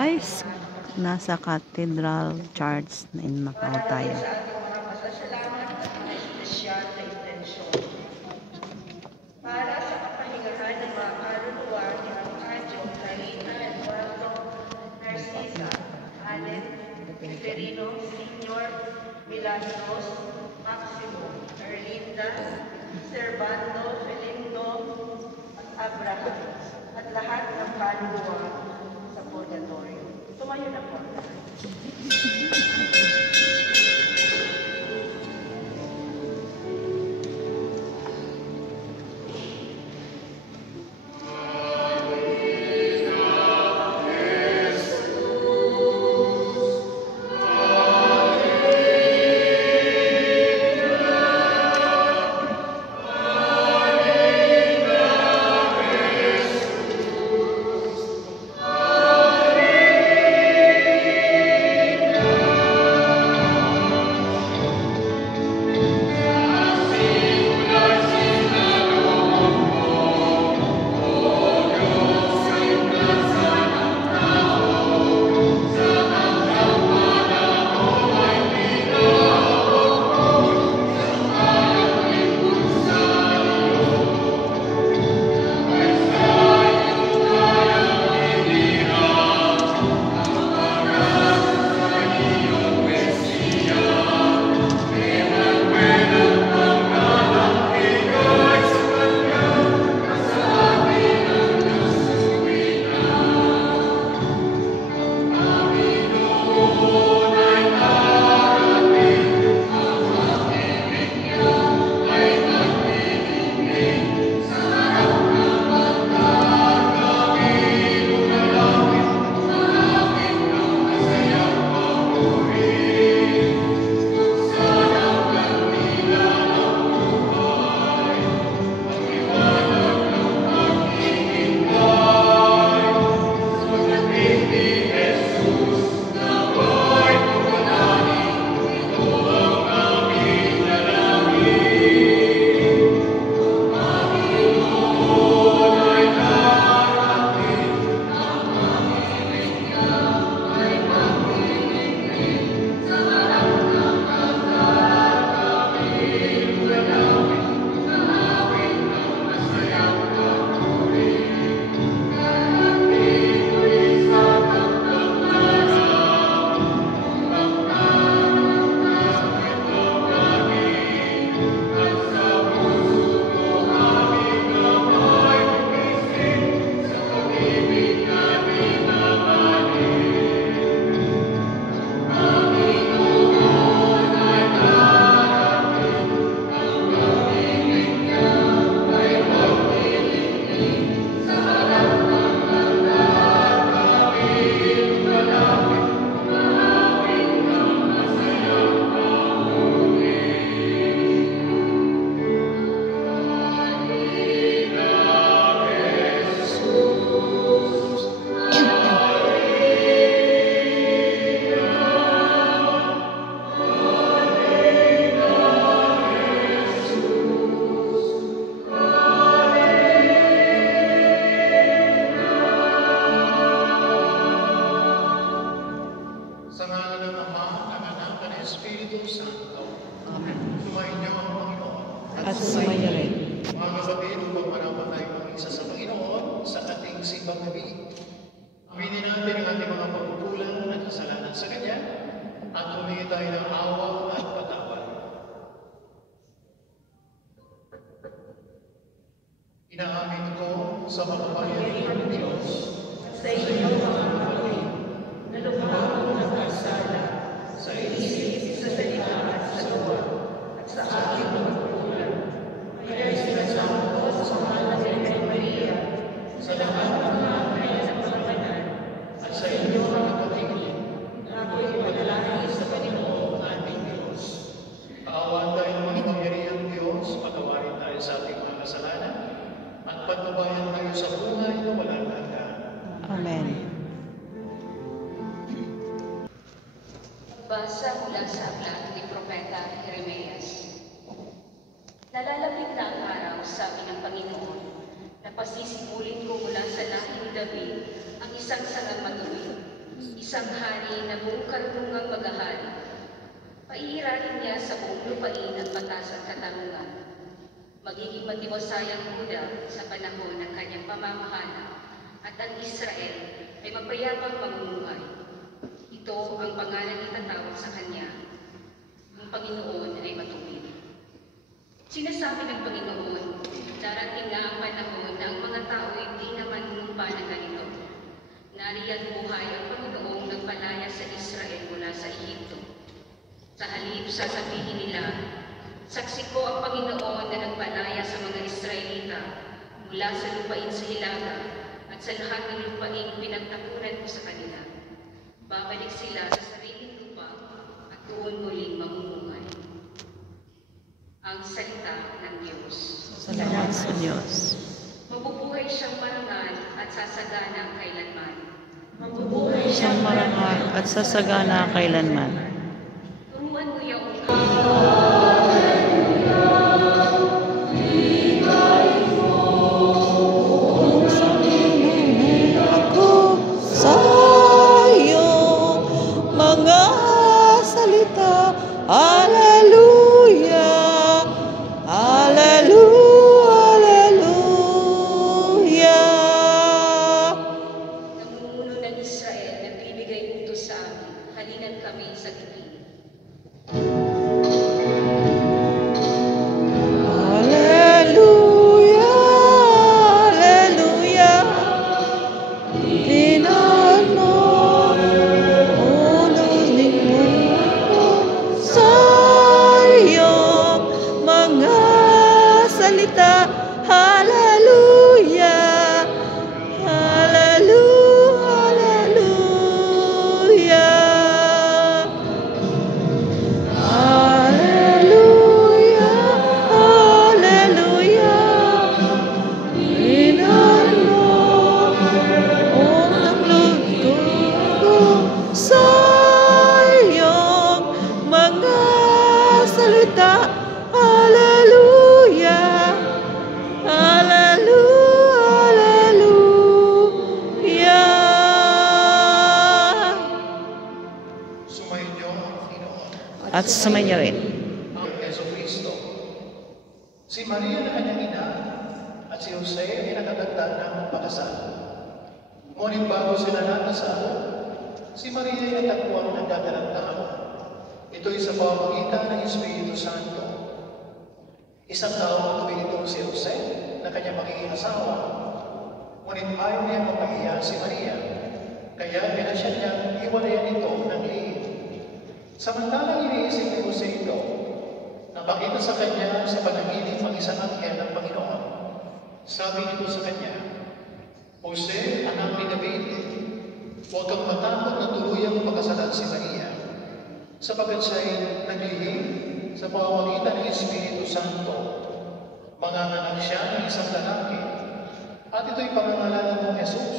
guys, nasa Cathedral Church in Macau tayo. Para sa kapahingahan ng mga kaluluwa ni Arcanjo, Clarita, Eduardo, Narcisa, Allen, Severino, Senior, Milagros, Maximo, Erlinda, Servando, Felindo, at Abraham, at lahat ng kaluluwa sa purgatorio. Tumayo na po. At sumaya rin. Mga kapatid, upang marapat tayo mag-isa sa Panginoon sa ating simbang gabi. Aminin natin ang ating mga pagkukulang at kasalanan sa Kanya at humingi tayo ng awa at patawad. Inaamin ko sa makapangyarihan ng Diyos Sa inyo mga kapatid, na lumabang ng kasala sa isip, sa salita at sa luwa, at sa aking mga pagkukulang. Kaya sinasama ko sa pangalan ng Maria, sa lahat ng mga anghel na pangalanan, at sa inyo mga kapatid, na ako'y ipanalangin sa Panginoon ating Diyos. Kaawaan tayo ng makapangyarihang Diyos, patawarin tayo sa ating mga kasalanan, at pagbabayan tayo sa buhay na walang hanggan. Amen. Basa mula sa aklat ni Propeta Jeremias. Nalalapit na ang araw, sabi ng Panginoon, na pasisimulin ko mula sa lahi ni David ang isang sangang matuwid, isang hari na buong karunungang maghahari. Paiirahin niya sa buong lupain ang batas at katarungan. Magiging matiwasayang Huda sa panahon ng kanyang pamamahala at ang Israel ay mapayapang mamumuhay. Ito ang pangalan itatawag sa kanya. Ang Panginoon ay matuwid. Sinasabi ng Panginoon, darating na ang panahon na ang mga tao hindi na manunumpa ng ganito. Nariyan buhay ang Panginoong nagpalaya sa Israel mula sa Ehipto. Sa halip, sasabihin nila, saksi ko ang Panginoon na nagpalaya sa mga Israelita mula sa lupain sa Hilaga at sa lahat ng lupain pinagtapunan ko sa kanila. Babalik sila sa sariling lupa at doon muling mamumuhay. Ang salita ng Diyos. Salamat sa Diyos. Mabubuhay siyang marangal at sasagana kailanman. Mabubuhay Siyang marangal at sasagana kailanman. Turuan mo yung Ako sa iyong mga salita. Hallelujah. namumuno ng Israel na bibigay utos sa amin. Halinan kami sa gitid. Hallelujah. Sumayin niyo ang Panginoon. At sumainyo rin. Ang Yeso Cristo. Si Maria na kanyang ina at si Jose ay nakatagda ng pakasal. Ngunit bago sila nakasal, si Maria ay natagpuan ng dadalang tao. Ito'y sa pamamagitan ng Espiritu Santo. Isang tao ang tuwing itong si Jose na kanyang magiging asawa. Ngunit ayaw niya mapahiya si Maria. Kaya pinasya niyang iwalayan ito ng lihim. Samantalang iniisip ni Jose ito, napakita sa kanya sa panaginip ang isang anghel ng Panginoon. Sabi nito sa kanya, Jose, anak ni David, huwag kang matakot na tuluyang pagkasalan si Maria, sapagkat siya ay naglihim sa pamamagitan ng Espiritu Santo. Manganganak siya ng isang lalaki, at ito'y pangangalanan ng Jesus,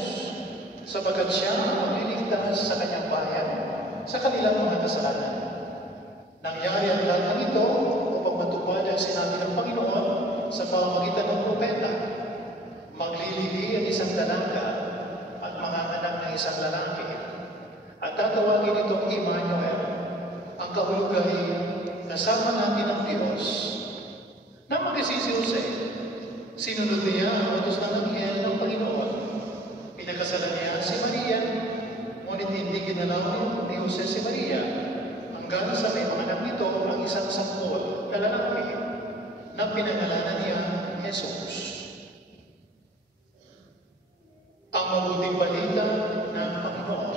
sapagkat siya ang magliligtas sa kanyang bayan sa kanilang mga kasalanan. Nangyari ang lahat ng ito upang matupad ang sinabi ng Panginoon sa pamamagitan ng propeta. Maglilihi ang isang dalaga at manganganak ng isang lalaki. At tatawagin itong Emmanuel, ang kahulugan ay kasama natin ang Diyos. Nang magising si Jose, sinunod niya ang utos ng anghel ng Panginoon. Pinakasalan niya si Maria, ngunit hindi ginalaw ni Jose si Maria hanggang sa may manganak nito ang isang sampol na lalaki na pinangalanan niya Jesus. Ang mabuting balita ng Panginoon.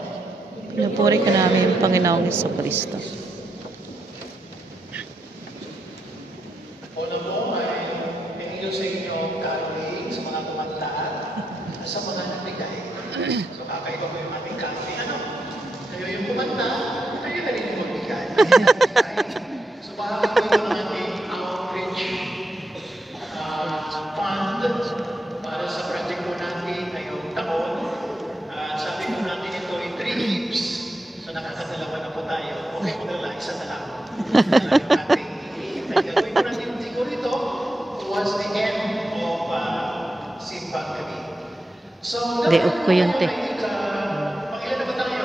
Pinupuri ka namin, Panginoong Jesucristo. Una po ay pinigil sa inyo galing sa mga kumanta at sa mga nabigay. So kakaiba po yung ating coffee. Kayo yung kumanta, kayo na rin yung magbigay. So baka po yung ating outreach fund para sa project po natin ngayong taon. Sabi po natin ito ay 3 gifts. So nakakadalawa na po tayo. Okay po na lang, isa na lang. Gagawin po natin siguro ito towards the end of simbang gabi. So, Day off ko yun, te. Pangilan na ba tayo?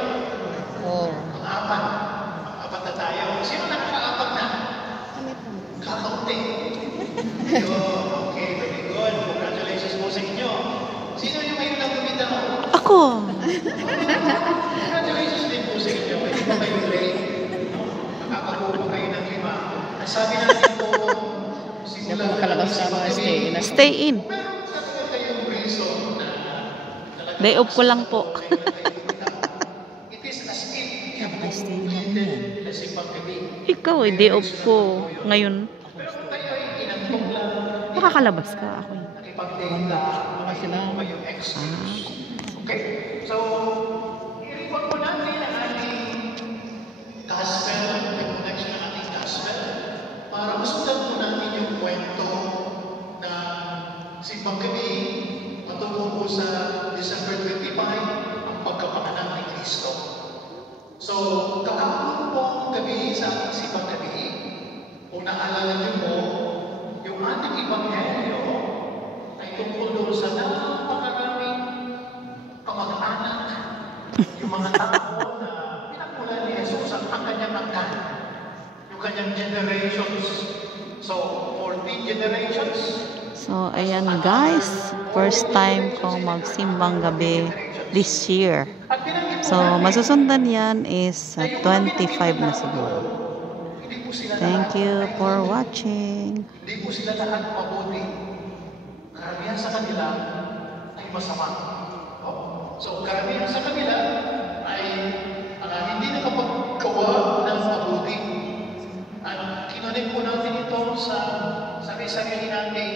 Stay in. Day off ko lang po. It is as if Stay in lang yan. na simbang gabi. Ikaw eh, day off ko. Ngayon, Pero kayo ay inantok lang, makakalabas ka. Ako eh. nakipag-date Mga sila. pa yung excuse. Okay? So, i-report po natin ang ating gospel, yung connection ng ating gospel, para masundan po natin yung kwento na simbang gabi patungo po sa December 25, ang pagkapanganak ni Kristo. So, kahapon po ang gabi sa ating simbang gabi, kung naalala niyo po, yung ating ebanghelyo ay tungkol doon sa napakaraming kamag-anak, yung mga tao na pinagmulan ni Jesus ang kanyang angkan, yung kanyang generations. So, 14 generations. So, ayan guys. First time kong magsimbang gabi this year. At pinanggit po So, natin, masusundan yan is sa 25 na siguro. hindi po sila Thank lahat you ay for mabuti. watching. Hindi po sila lahat mabuti. Karamihan sa kanila ay masama. Oh. So, karamihan sa kanila ay hindi nakapaggawa ng mabuti. At kinunin po natin ito sa sarili-sarili nating